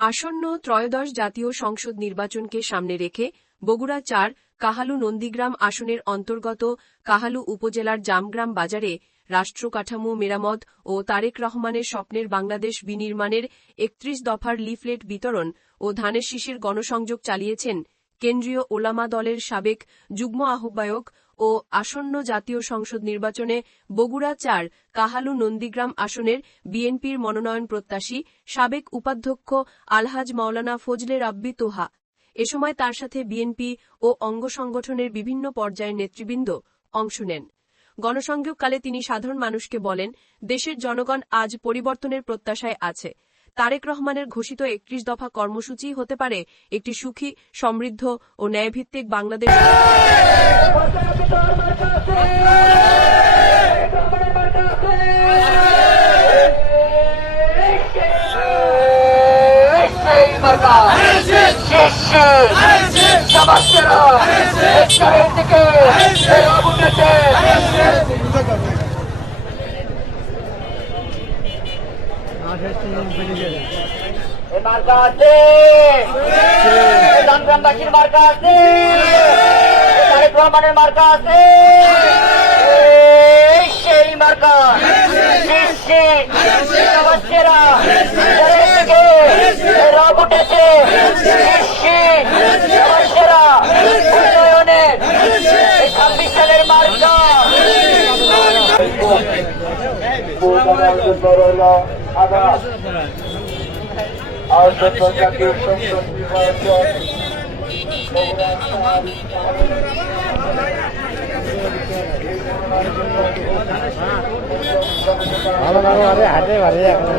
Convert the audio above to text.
আসন্ন ত্রয়োদশ জাতীয় সংসদ নির্বাচনকে সামনে রেখে বগুড়া ৪ কাহালু নন্দীগ্রাম আসনের অন্তর্গত কাহালু উপজেলার জামগ্রাম বাজারে রাষ্ট্রকাঠামো মেরামত ও তারেক রহমানের স্বপ্নের বাংলাদেশ বিনির্মাণের ৩১ দফার লিফলেট বিতরণ ও ধানের শীষের গণসংযোগ চালিয়েছেন কেন্দ্রীয় ওলামা দলের সাবেক যুগ্ম আহ্বায়ক ও আসন্ন জাতীয় সংসদ নির্বাচনে বগুড়া ৪ কাহালু নন্দীগ্রাম আসনের বিএনপির মনোনয়ন প্রত্যাশী সাবেক উপাধ্যক্ষ আলহাজ মাওলানা ফজলে রাব্বি তোহা। এ সময় তার সাথে বিএনপি ও অঙ্গ সংগঠনের বিভিন্ন পর্যায়ের নেতৃবৃন্দ অংশ নেন। গণসংযোগকালে তিনি সাধারণ মানুষকে বলেন, দেশের জনগণ আজ পরিবর্তনের প্রত্যাশায় আছে। তারেক রহমানের ঘোষিত ৩১ দফা কর্মসূচি হতে পারে একটি সুখী, সমৃদ্ধ ও ন্যায়ভিত্তিক বাংলাদেশ। মার্কা আছে, গ্রামবাসীর মার্কা আছে, তারেক রহমানের মার্কা আছে, সেই মার্কা বাচ্চারা রব উঠেছে, বাচ্চারা উন্নয়নের ২৬ সালের মার্কা। আসন্ন জাতীয় সংসদ নির্বাচন ভালো ভালো আরে হাটে বাড়ি এখন